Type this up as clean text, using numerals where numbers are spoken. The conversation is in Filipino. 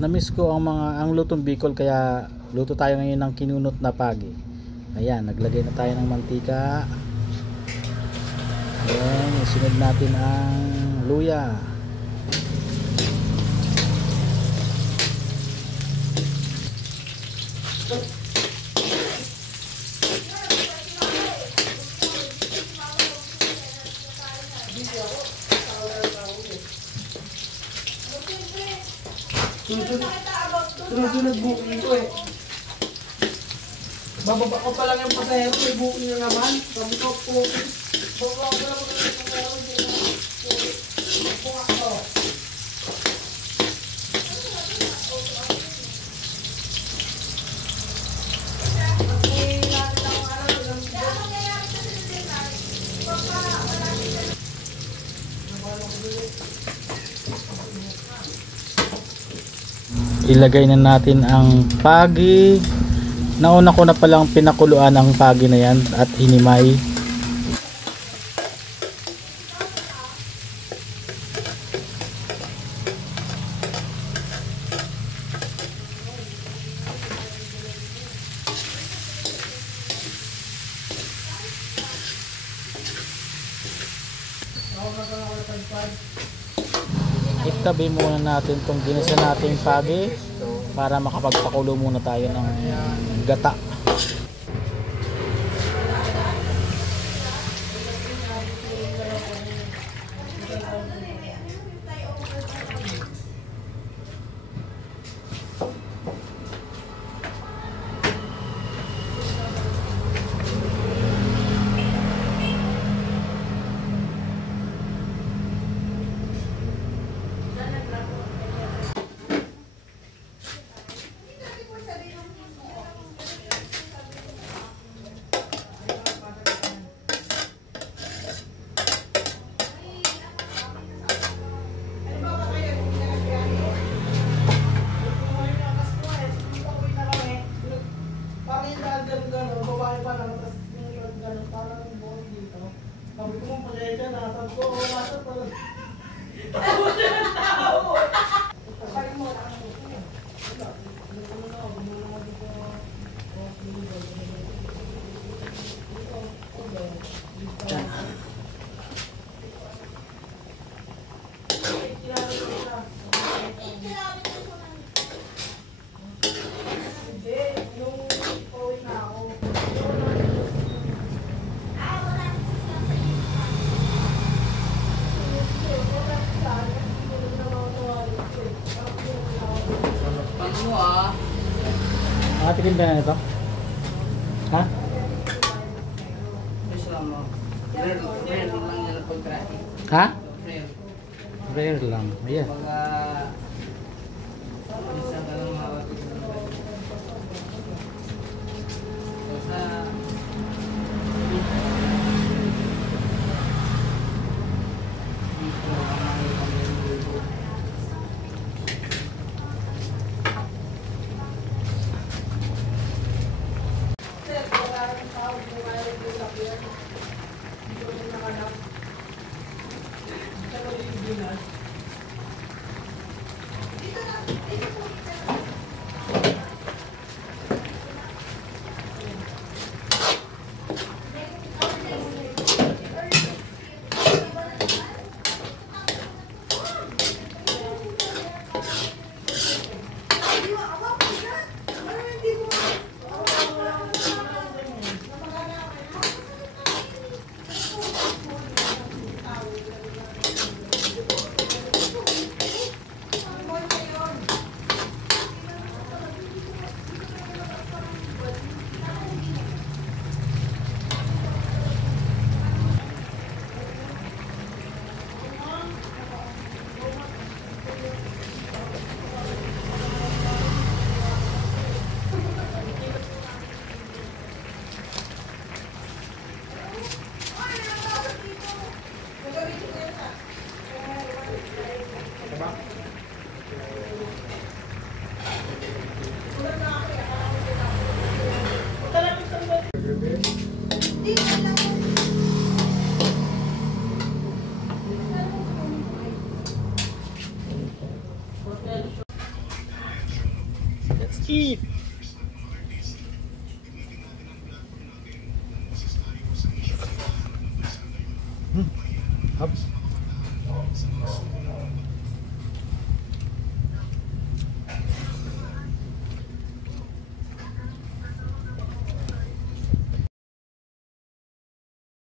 Namiss ko ang lutong Bicol, kaya luto tayo ngayon ng kinunot na pagi. Ayan, naglagay na tayo ng mantika. Ayan, isunod natin ang luya. Sunod booking ko eh. Bababa ko pa lang yung pasahero, may booking na naman. Sabi ko po, bababa ko lang yung pasahero, hindi na buka ko. Ilagay na natin ang pagi. Nauna ko na palang pinakuluan ang pagi na yan at hinimay. Itabi muna natin itong ginisa nating pagi para makapagpakulo muna tayo ng gata. Nakatikim ba na ito? Ha? Ha? Rare lang. Ayan. Eat! Hop.